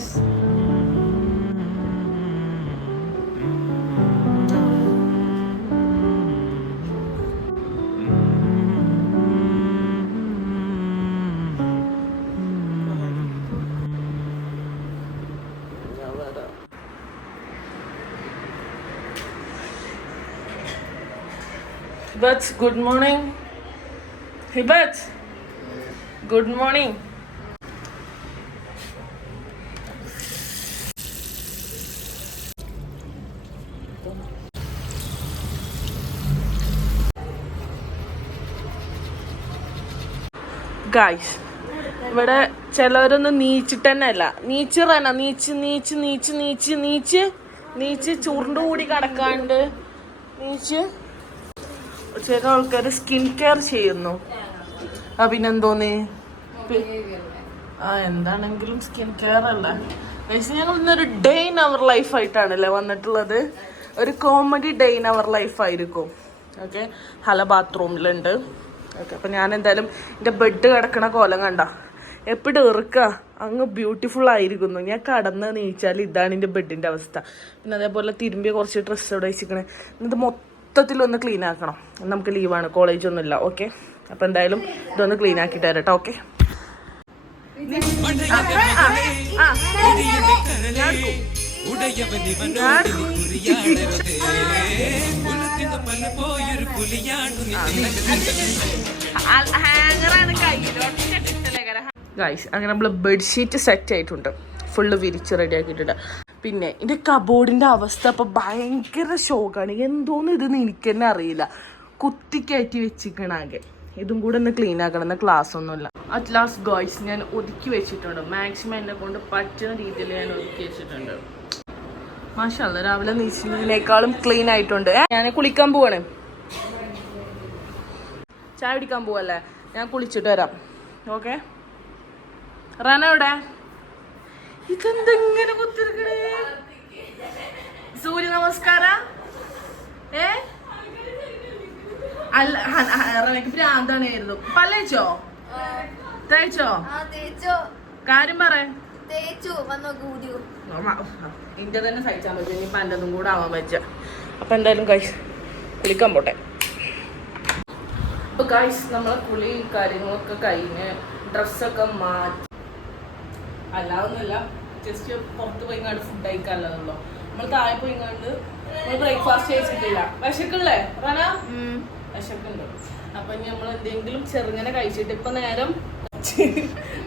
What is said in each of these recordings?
Yes. Hibat, good morning. Hibat, good morning. Guys, ഇവിടെ ചിലവരൊന്നും നീച്ചിട്ട് തന്നെ അല്ല, നീച്ചിറന നീച്ച് നീച്ച് നീച്ച് നീച്ച് നീച്ച് നീച്ച് ചുരുണ്ട് കൂടി കിടക്കാണ്ട് നീച്ച്. ചില ആൾക്കാർ സ്കിൻ കെയർ ചെയ്യുന്നു. പിന്നെന്തോന്ന് എന്താണെങ്കിലും സ്കിൻ കെയർ അല്ല. ഞങ്ങൾ ഇന്നൊരു ഡേ ഇൻ അവർ ലൈഫ് ആയിട്ടാണല്ലേ വന്നിട്ടുള്ളത്. ഒരു comedy day in our life ആയിരിക്കും. ഓക്കെ, ഹല ബാത്റൂമിലുണ്ട്. ഓക്കെ, അപ്പം ഞാൻ എന്തായാലും എൻ്റെ ബെഡ് കിടക്കണ കോലം കണ്ട എപ്പോഴും ഇറുക്കുക അങ്ങ് ബ്യൂട്ടിഫുൾ ആയിരിക്കുന്നു. ഞാൻ കടന്ന് നീച്ചാൽ ഇതാണ് എൻ്റെ ബെഡിൻ്റെ അവസ്ഥ. പിന്നെ അതേപോലെ തിരുമ്പി കുറച്ച് ഡ്രസ്സ് ഇവിടെ വെച്ചിരിക്കണേ. ഇത് മൊത്തത്തിലൊന്ന് ക്ലീൻ ആക്കണം. നമുക്ക് ലീവാണ്, കോളേജൊന്നുമില്ല. ഓക്കെ, അപ്പം എന്തായാലും ഇതൊന്ന് ക്ലീൻ ആക്കിയിട്ട് തരട്ടെ. ഓക്കെ, ഗൈസ്, അങ്ങനെ നമ്മൾ ബെഡ്ഷീറ്റ് സെറ്റ് ആയിട്ടുണ്ട്, ഫുള്ള് വിരിച്ച് റെഡി ആക്കിയിട്ടുണ്ട്. പിന്നെ എൻ്റെ കബോർഡിൻ്റെ അവസ്ഥ അപ്പോൾ ഭയങ്കര ഷോക്കാണ്. എന്തോന്ന് ഇതെന്ന് എനിക്ക് തന്നെ അറിയില്ല. കുത്തിക്കയറ്റി വെച്ചിരിക്കണാകെ. ഇതും കൂടെ ഒന്ന് ക്ലീൻ ആക്കണം. എന്ന ക്ലാസ് ഒന്നുമില്ല. അറ്റ് ലാസ്റ്റ് ഗോയ്സ് ഞാൻ ഒതുക്കി വെച്ചിട്ടുണ്ട്. മാക്സിമം എന്നെ കൊണ്ട് പറ്റുന്ന രീതിയിൽ ഞാൻ ഒതുക്കി വെച്ചിട്ടുണ്ട്. മാഷാഅല്ലാഹ്, രാവിലെ നീച്ചിനേക്കാളും ക്ലീൻ ആയിട്ടുണ്ട്. ഞാൻ കുളിക്കാൻ പോവാണ്, ചായ പിടിക്കാൻ പോവല്ലേ. ഞാൻ കുളിച്ചിട്ട് വരാം. ഓക്കെ, റന എവിടെ? ഇതെന്തെങ്ങനെ കുത്തിരിക്കണേ? സൂര്യ നമസ്കാര. അല്ല, റനക്ക് ഭ്രാന്താണായിരുന്നു. പല്ലേച്ചോ? തേച്ചോ? കാര്യം പറ. ഇന്റെ തന്നെ സഹിച്ചാൻ പറ്റും, ഇനിയിപ്പോ എന്റെതും കൂടെ ആവാൻ പറ്റ. അപ്പൊ എന്തായാലും ഗൈസ് കുളിക്കാൻ പോട്ടെ. അപ്പൊ ഗൈസ് നമ്മളെ കുളി കാര്യങ്ങളൊക്കെ കഴിഞ്ഞ് ഡ്രസ്സൊക്കെ മാറ്റി. അല്ലാതൊന്നുമില്ല, ജസ്റ്റ് പുറത്ത് പോയിങ്ങാണ്ട് ഫുഡ് കഴിക്കാനുള്ളതുള്ളൂ. നമ്മൾ താഴെ പോയിങ്ങാണ്ട് നമ്മൾ ബ്രേക്ക്ഫാസ്റ്റ് കഴിച്ചിട്ടില്ല. വിശക്കല്ലേ റന? വിശക്കുണ്ട്. അപ്പൊ ഇനി നമ്മൾ എന്തെങ്കിലും ചെറുങ്ങനെ കഴിച്ചിട്ട് ഇപ്പൊ നേരം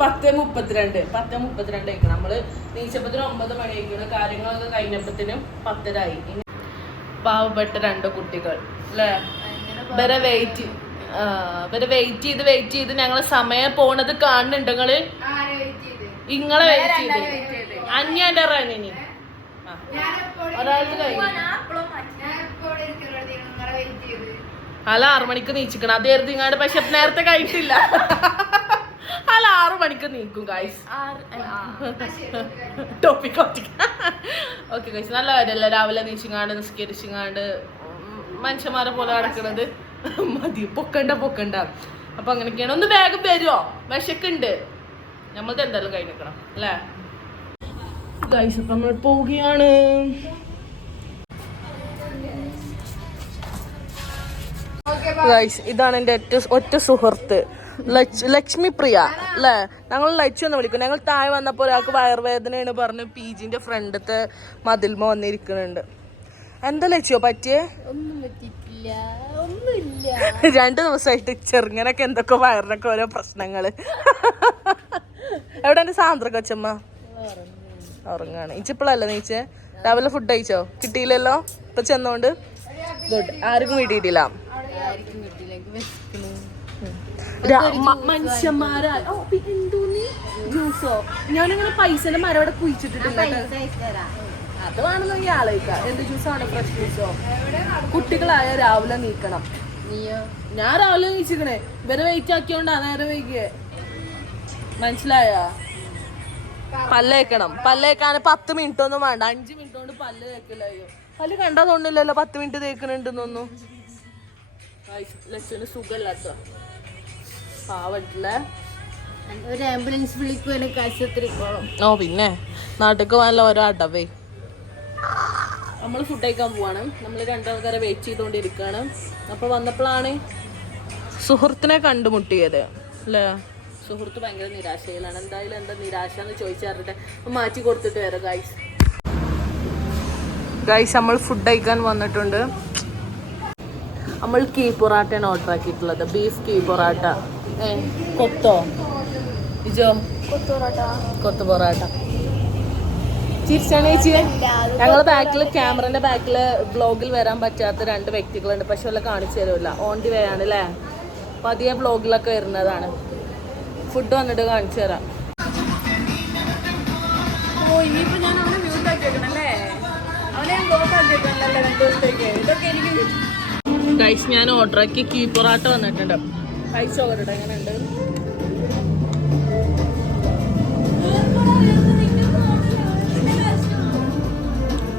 10:32 ആയിക്കണം. നമ്മള് നീച്ചപ്പത്തിന് 9 മണി ആയിക്കണം. കാര്യങ്ങളൊക്കെ കഴിഞ്ഞപ്പത്തിനും 10:30 ആയി. ഇനി പാവപ്പെട്ട 2 കുട്ടികൾ അല്ലേ, ഇവരെ വെയിറ്റ് ചെയ്ത് ഞങ്ങള് സമയം പോണത് കാണുന്നുണ്ട്. ഇങ്ങളെ വെയിറ്റ് ചെയ്ത് അന്യാന്റെ റനിനി ഒരാൾക്ക് കഴിഞ്ഞു. അല്ല 6 മണിക്ക് നീച്ചിക്കണം. അത് എഴുതിങ്ങാണ്ട്, പക്ഷെ നേരത്തെ കഴിച്ചില്ല. അല്ല 6 മണിക്ക് നീക്കും ഗൈസ്. ടോപ്പിക് ഓക്കെ ഗൈസ്, നല്ല കാര്യമല്ല രാവിലെ നീച്ചിങ്ങാണ്ട് നിസ്കരിച്ചിങ്ങാണ്ട് മനുഷ്യന്മാരെ പോലെ നടക്കണത്. മതി, പൊക്കണ്ട. അപ്പൊ അങ്ങനെയൊക്കെയാണ്. ഒന്ന് വേഗം വരുമോ? വിശക്കുണ്ട്. നമ്മളത് എന്തായാലും കഴിഞ്ഞിക്കണം അല്ലേ ഗൈസ്. അപ്പൊ നമ്മൾ പോവുകയാണ്. ഗൈസ്, ഇതാണ് എൻ്റെ ഒറ്റ സുഹൃത്ത് ലക്ഷ്മി പ്രിയ അല്ലേ. ഞങ്ങൾ ലച്ചു എന്ന് വിളിക്കും. ഞങ്ങൾ താഴെ വന്നപ്പോൾ ഒരാൾക്ക് വയറുവേദനയാണ് പറഞ്ഞ് PGന്റെ ഫ്രണ്ടത്തെ മതിൽമ വന്നിരിക്കുന്നുണ്ട്. എന്താ ലച്ചോ പറ്റിയേ? 2 ദിവസമായിട്ട് ചെറുങ്ങനൊക്കെ എന്തൊക്കെ വയറിനൊക്കെ ഓരോ പ്രശ്നങ്ങള്. എവിടെ എൻ്റെ സാന്ദ്ര കൊച്ചമ്മ? ഉറങ്ങാണ്. ഇച്ചിപ്പോഴല്ലേ നീച്ചേ? രാവിലെ ഫുഡ് കഴിച്ചോ? കിട്ടിയില്ലല്ലോ. ഇപ്പൊ ചെന്നോണ്ട് ഗുഡ്. ആർക്കും കിട്ടിയിട്ടില്ല. മനുഷ്യന്മാരാ. ജ്യൂസോ? ഞാനിങ്ങനെ പൈസന്റെ മരം അവിടെ കുഴിച്ചിട്ടിട്ടില്ല. അത് വേണമെന്ന് ആലോചിക്കാം. എന്ത് ജ്യൂസാണ്? ഫ്രഷ് ജ്യൂസോ? കുട്ടികളായ രാവിലെ നീക്കണം. ഞാൻ രാവിലെ നീച്ചിക്കണേ. ഇവരെ വെയിറ്റ് ആക്കിയോണ്ടാ നേരെ വൈകിയേ. മനസ്സിലായ? പല്ലേക്കണം. പല്ലേക്കാൻ 10 മിനിറ്റ് ഒന്നും വേണ്ട. 5 മിനിറ്റ് കൊണ്ട് പല്ല് തേക്കില്ലയോ? പല്ല് കണ്ടാ തോന്നില്ലല്ലോ 10 മിനിറ്റ് തേക്കണുണ്ടെന്നൊന്നും. ലക്ഷന് സുഖമില്ലാത്ത പാവട്ടില്ലേ. ഒരു ആംബുലൻസ് വിളിക്കുവാണെങ്കിൽ ആശുപത്രി പോകണം. ഓ പിന്നെ നാട്ടിലേക്ക് പോകാനുള്ള ഓരോ അടവേ. നമ്മൾ ഫുഡ് കഴിക്കാൻ പോവാണ്. നമ്മൾ രണ്ടാൾക്കാരെ വെയിറ്റ് ചെയ്തുകൊണ്ടിരിക്കുകയാണ്. അപ്പോൾ വന്നപ്പോഴാണ് സുഹൃത്തിനെ കണ്ടുമുട്ടിയത് അല്ലേ. സുഹൃത്ത് ഭയങ്കര നിരാശയിലാണ്. എന്തായാലും എന്താ നിരാശ എന്ന് ചോദിച്ചറിഞ്ഞിട്ട് മാറ്റി കൊടുത്തിട്ട് വരാം ഗൈസ്. നമ്മൾ ഫുഡ് കഴിക്കാൻ വന്നിട്ടുണ്ട്. നമ്മൾ കീ പൊറാട്ടയാണ് ഓർഡർ ആക്കിയിട്ടുള്ളത്. ബീഫ് കീ പൊറാട്ട. കൊത്തോ ഇജോ കൊത്തു പൊറാട്ട. ചിരിച്ചാണ് ചേച്ചി. ഞങ്ങൾ ബാക്കിൽ ക്യാമറന്റെ ബാക്കിൽ വ്ളോഗിൽ വരാൻ പറ്റാത്ത 2 വ്യക്തികളുണ്ട്. പക്ഷെ വല്ല കാണിച്ചു തരുമല്ല. ഓൺ ദി വേ ആണ് അല്ലേ. പതിയെ വ്ളോഗിലൊക്കെ വരുന്നതാണ്. ഫുഡ് വന്നിട്ട് കാണിച്ചു തരാം. ഓ ഇനിയിപ്പോൾ ഞാൻ അവനെ മ്യൂട്ട് ആക്കിയേക്കണല്ലേ. അവനെ ബ്ലോക്ക് ആക്കിയേക്കണല്ലേ 2 ദിവസത്തേക്ക്. ഇതൊക്കെ എനിക്ക് ഗൈസ് ഞാൻ ഓർഡർ ആക്കി കീ പൊറാട്ട വന്നിട്ടുണ്ട്. കഴിച്ചു നോക്കട്ടെ എങ്ങനെയുണ്ട്.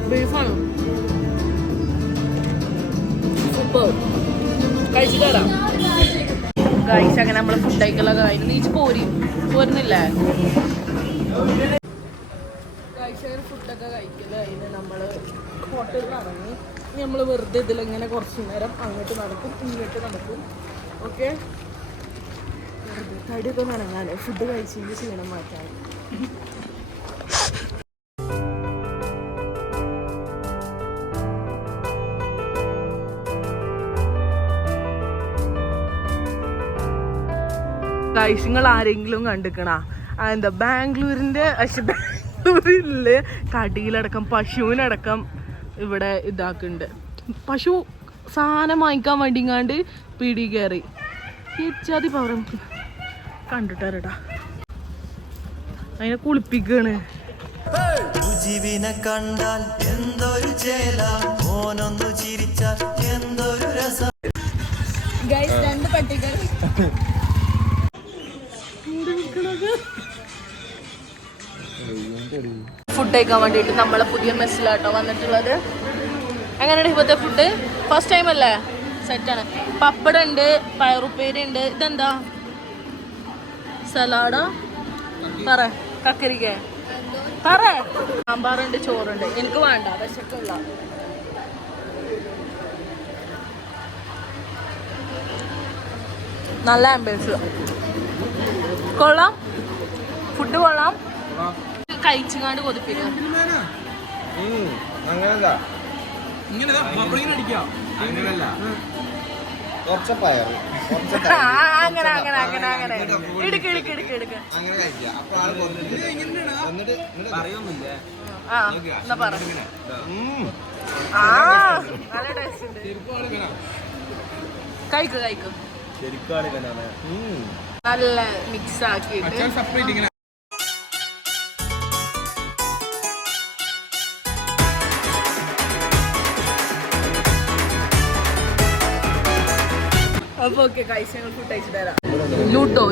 ബീഫാണ്. സൂപ്പർ. കഴിച്ചു തരാം ഗൈസ്. അങ്ങനെ നമ്മൾ ഫുഡ് കഴിക്കലൊക്കെ കഴിഞ്ഞു. നീച്ച് പോരുന്നില്ലേ ഗൈസ്. അങ്ങനെ ഫുഡൊക്കെ കഴിക്കല് കഴിഞ്ഞ് നമ്മൾ ഹോട്ടലിൽ ഇറങ്ങി. നമ്മൾ വെറുതെ ഇതിലിങ്ങനെ കുറച്ച് നേരം അങ്ങോട്ട് നടക്കും ഇങ്ങോട്ട് നടക്കും. ഓക്കെ തടിയൊക്കെ നനങ്ങാൻ ഫുഡ് കഴിച്ചതിൻ്റെ ക്ഷീണം മാറ്റാൻ. നിങ്ങൾ ആരെങ്കിലും കണ്ടിക്കണ എന്താ ബാംഗ്ലൂരിൻ്റെ ബാംഗ്ലൂരിലെ കടിയിലടക്കം പശുവിനടക്കം ഇവിടെ ഇതാക്കുന്നുണ്ട്. പശു സാധനം വാങ്ങിക്കാൻ വേണ്ടിങ്ങാണ്ട് പീടി കയറി ഇച്ചാതി പവർ കണ്ടിട്ടാരടാ. അതിനെ കുളിപ്പിക്കാണ്. കണ്ടാൽ എന്തൊരു ചേല ഓനൊന്നു ചിരിച്ചാൽ എന്തൊരു രസം. ഗൈസ് 2 പട്ടികൾ ഫുഡ് കഴിക്കാൻ വേണ്ടിയിട്ട് നമ്മളെ പുതിയ മെസ്സിലാട്ടോ വന്നിട്ടുള്ളത്. എങ്ങനെയാണ് ഇപ്പോഴത്തെ ഫുഡ്? ഫസ്റ്റ് ടൈം അല്ലേ? സെറ്റാണ്. പപ്പടം ഉണ്ട്, പയറുപ്പേരി ഉണ്ട്. ഇതെന്താ സലാഡാ? പറ. കക്കരിക്ക പറ. സാമ്പാറുണ്ട്, ചോറുണ്ട്. എനിക്ക് വേണ്ട, വിശക്കുള്ള. നല്ല ആംബിയൻസ്. കൊള്ളാം. ഫുഡ് കൊള്ളാം. കഴിച്ചുകാണ്ട് കൊതിപ്പിക്കുക. അങ്ങനെ അങ്ങനെ അങ്ങനെ അങ്ങനെ ഇടുക്ക് ഇടുക്ക് ഇടുക്ക് ഇടുക്ക്. ആ എന്നാ പറ. നല്ല ടേസ്റ്റ് ഉണ്ട്. കഴിക്ക് കഴിക്ക്. നല്ല മിക്സ് ആക്കിയിട്ട് അപ്പൊ ഓക്കെ കഴിച്ച് ഞങ്ങൾ ഫുഡ് കഴിച്ചു തരാം.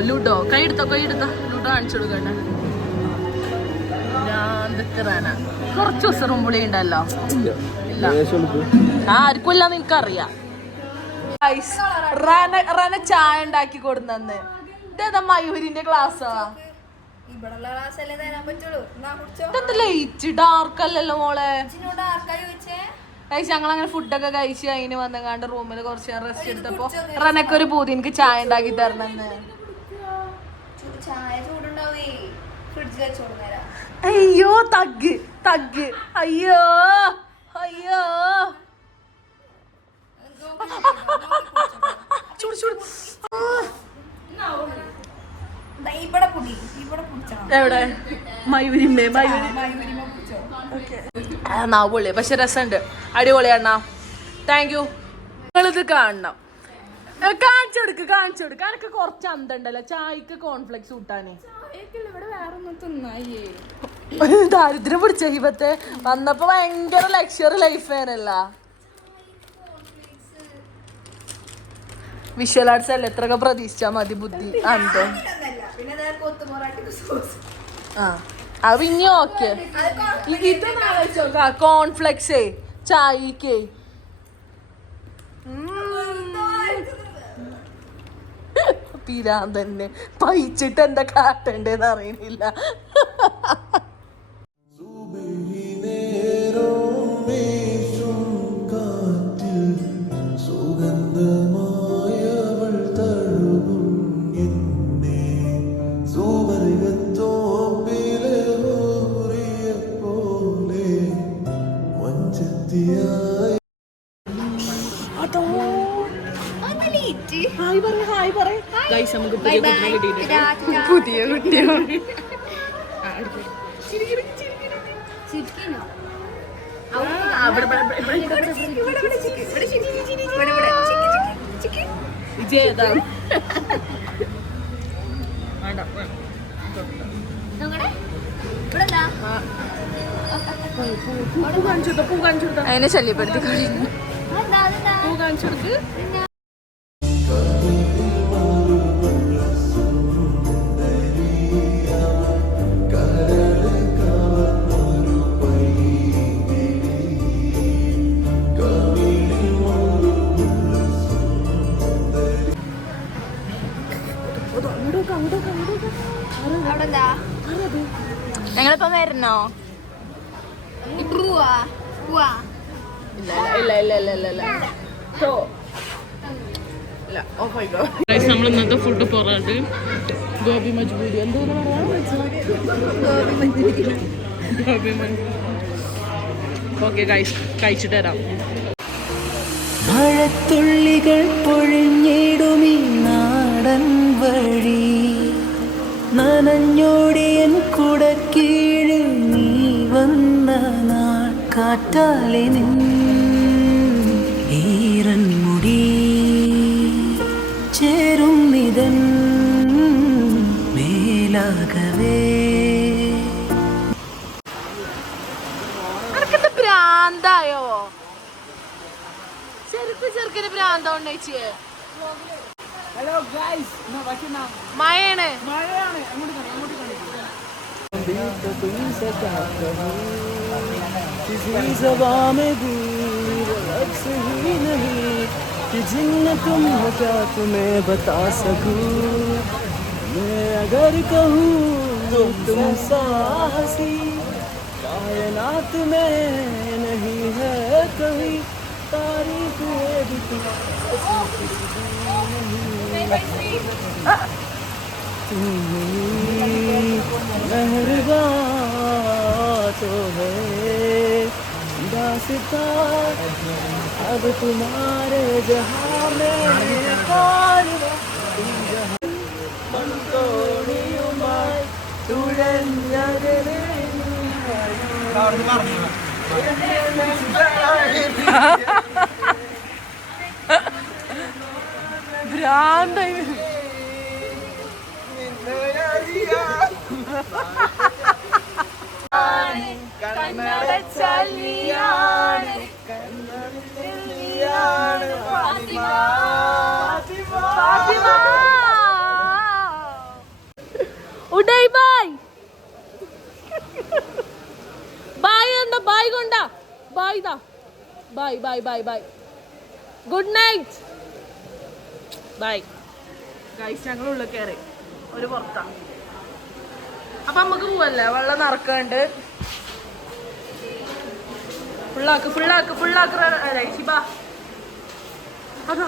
ലൂഡോ കൈ എടുത്തോ ലൂഡോ കാണിച്ചു കൊടുക്കട്ടെ. കുറച്ച് ദിവസം പുളി ഉണ്ടല്ലോ. ഇല്ല ആർക്കും ഇല്ലാന്ന് എനിക്കറിയാം. റന ചായ ഉണ്ടാക്കി കൊടുന്നെ. ഇതേതാ മയൂരിന്റെ ക്ലാസ്സാ? ലൈറ്റ് ഡാർക്ക് അല്ലല്ലോ മോളെ. ഞങ്ങൾ അങ്ങനെ ഫുഡൊക്കെ കഴിച്ച് അതിന് വന്നങ്ങാണ്ട് റൂമിൽ കുറച്ച് നേരം റെസ്റ്റ് എടുത്തപ്പോ റനക്കൊരു പൂതി എനിക്ക് ചായ ഉണ്ടാക്കി തരണമെന്ന്. അയ്യോ തഗ് തഗ്. അയ്യോ അയ്യോ ചൂട് ചൂട്. എവിടെ മയൂരിമ്മേ? നാവുള്ളി പക്ഷെ രസമുണ്ട്. അടിപൊളിയാണ്ണ. Thank you. നിങ്ങളിത് കാണണം. കാണിച്ചു കൊടുക്ക്. എനിക്ക് കുറച്ച് അന്തണ്ടല്ലോ ചായക്ക് കോൺഫ്ലെക്സ് കൂട്ടാനേ. ദാരിദ്ര്യം പിടിച്ച ഇവത്തെ വന്നപ്പോ ഭയങ്കര ലക്ഷറി ലൈഫ് ആണല്ല. വിഷ്വൽ ആർട്സ് അല്ല എത്രയൊക്കെ പ്രതീക്ഷിച്ചാ മതി ബുദ്ധി അന്ത. അത് പിന്നെ ഓക്കെ. ഇതൊന്നും ആലോചിച്ചോക്ക കോൺഫ്ലെക്സേ ചായക്ക്. പിരാന്തന്നെ പയിച്ചിട്ട് എന്താ കാട്ടണ്ടേന്ന് അറിയുന്നില്ല. പുതിയ കുട്ടിയാണ്. അതിനെ ശല്യപ്പെടുത്തി ഞങ്ങളിപ്പോ വരുന്നോ? നമ്മൾ ഇന്നത്തെ ഫുഡ് പൊറാട്ട ഗോബി മജ്ബൂരി എന്താ പറയാ ഗോബി മഞ്ജൂരി. ഓക്കെ ഗൈസ് കഴിച്ചിട്ട് തരാം. മഴത്തുള്ളികൾ പൊഴിഞ്ഞിടുമീ നാടൻ വഴി നനഞ്ഞോടിയൻ കുടക്കീഴിൽ നീ വന്ന നാൾ കാറ്റാലെ നിൻ ഈറൻ മുടി ചേരും നിതൻ മേലാകവേ. ഭ്രാന്തായോ? ചെറുക്കന് ഭ്രാന്ത ഉണ്ടേച്ചി. മഴയാണ്. तुम हो क्या तुम्हें बता सकूं मैं अगर कहूँ तुम साहसी कायनात में नहीं है कहीं तारीफ है भी तुम मेहरबान तो है दास्तां अब तुम्हारे जहां में कारवां മൺതോണിയുമായി തുഴഞ്ഞകലെ ഭ്രാന്തായി ഉടൈ ബായ് ബായ് എന്താ ബായ് കൊണ്ടാ ബായ് ദാ bye bye bye bye good night bye. Guys ഞങ്ങൾ ഉള്ളിൽ കയറി ഒരു പുറത്താ. അപ്പൊ നമുക്ക് പോവല്ലേ? വെള്ളം നിറക്കാണ്ട് ഫുള്ളാക്ക് ഫുള്ളാക്ക് ഫുള്ളാക്ക് ശിബാ. അതാ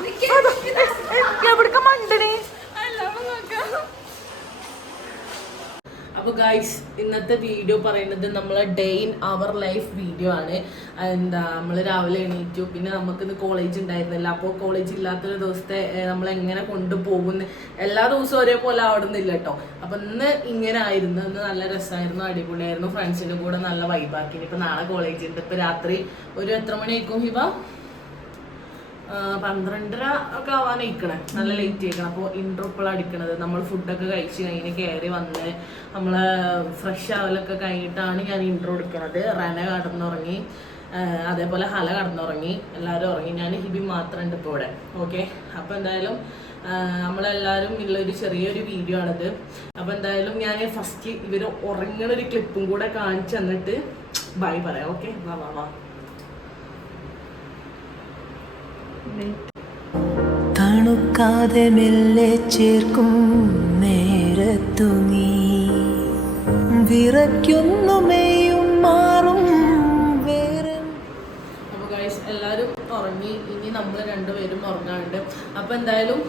എവിടക്ക മണ്ടണേ. അപ്പോൾ ഗൈസ് ഇന്നത്തെ വീഡിയോ പറയുന്നത് നമ്മളെ day in our life video ആണ്. എന്താ നമ്മൾ രാവിലെ എണീറ്റു, പിന്നെ നമുക്കിന്ന് കോളേജ് ഉണ്ടായിരുന്നില്ല. അപ്പോൾ കോളേജ് ഇല്ലാത്തൊരു ദിവസത്തെ നമ്മൾ എങ്ങനെ കൊണ്ടുപോകുന്ന എല്ലാ ദിവസവും ഒരേപോലെ ആവണമെന്നില്ല കേട്ടോ. അപ്പം ഇന്ന് ഇങ്ങനെ ആയിരുന്നു. ഇന്ന് നല്ല രസമായിരുന്നു, അടിപൊളിയായിരുന്നു, ഫ്രണ്ട്സിൻ്റെ കൂടെ നല്ല വൈബാക്കി. ഇനിയിപ്പോൾ നാളെ കോളേജ് ഉണ്ട്. ഇപ്പോൾ രാത്രി ഒരു എത്ര മണിയായിരിക്കും ഹിബ? 12:30 ഒക്കെ ആവാനായിക്കണേ, നല്ല ലേറ്റ് ആയിക്കണം. അപ്പോൾ ഇൻട്രോ ഇപ്പോൾ അടിക്കണത് നമ്മൾ ഫുഡൊക്കെ കഴിച്ച് കഴിഞ്ഞ് കയറി വന്ന് നമ്മൾ ഫ്രഷ് ആവലൊക്കെ കഴിഞ്ഞിട്ടാണ് ഞാൻ ഇൻട്രോ എടുക്കുന്നത്. റന കടന്നുറങ്ങി, അതേപോലെ ഹല കടന്നുറങ്ങി, എല്ലാവരും ഉറങ്ങി. ഞാൻ ഹിബി മാത്രമുണ്ട് ഇപ്പോൾ ഇവിടെ. ഓക്കെ, അപ്പോൾ എന്തായാലും നമ്മളെല്ലാവരും ഉള്ളൊരു ചെറിയൊരു വീഡിയോ ആണിത്. അപ്പോൾ എന്തായാലും ഞാൻ ഫസ്റ്റ് ഇവർ ഉറങ്ങണ ഒരു ക്ലിപ്പും കൂടെ കാണിച്ചു തന്നിട്ട് ബൈ പറയാം. ഓക്കെ, വാ വാ വാ. തണുത്ത ഓർക്കാതെ മെല്ലെ ചേർക്കും നേരത്തു നീ വിറയ്ക്കുന്നു മെയ്യും മാറും വേറെ. അപ്പോൾ ഗൈസ് എല്ലാവരും ഉറങ്ങി, ഇനി നമ്മൾ രണ്ടുപേരും ഉറങ്ങാറുണ്ട്. അപ്പോൾ എന്തായാലും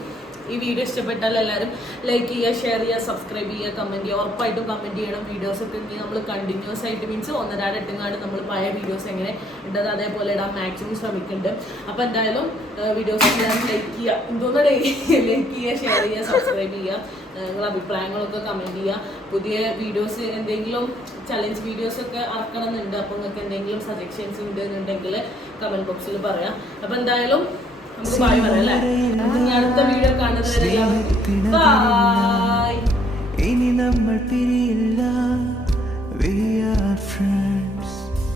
ഈ വീഡിയോ ഇഷ്ടപ്പെട്ടാൽ എല്ലാവരും ലൈക്ക് ചെയ്യുക, ഷെയർ ചെയ്യുക, സബ്സ്ക്രൈബ് ചെയ്യുക, കമൻറ്റ് ചെയ്യുക. ഉറപ്പായിട്ടും കമൻറ്റ് ചെയ്യണം. വീഡിയോസൊക്കെ ഇനി നമ്മൾ കണ്ടിന്യൂസ് ആയിട്ട് മീൻസ് ഒന്നരാടെട്ടുങ്ങാണ്ട് നമ്മൾ പഴയ വീഡിയോസ് എങ്ങനെ ഉണ്ടത് അതേപോലെ ഇടാൻ മാക്സിമം ശ്രമിക്കുന്നുണ്ട്. അപ്പോൾ എന്തായാലും വീഡിയോസ് എല്ലാവരും ലൈക്ക് ചെയ്യുക, എന്തോന്നും ലൈക്ക് ചെയ്യുക, ഷെയർ ചെയ്യുക, സബ്സ്ക്രൈബ് ചെയ്യുക. നിങ്ങളുടെ അഭിപ്രായങ്ങളൊക്കെ കമൻറ്റ് ചെയ്യുക. പുതിയ വീഡിയോസ് എന്തെങ്കിലും ചലഞ്ച് വീഡിയോസൊക്കെ ഇറക്കണമെന്നുണ്ട്. അപ്പോൾ നിങ്ങൾക്ക് എന്തെങ്കിലും സജഷൻസ് ഉണ്ടെന്നുണ്ടെങ്കിൽ കമൻറ്റ് ബോക്സിൽ പറയാം. അപ്പോൾ എന്തായാലും നമുക്ക് ബൈ പറയാം അല്ലേ? ഇനി അടുത്ത വീഡിയോ കാണുന്നത് ബൈ. ഇനി നമ്മൾ പിരിയില്ല.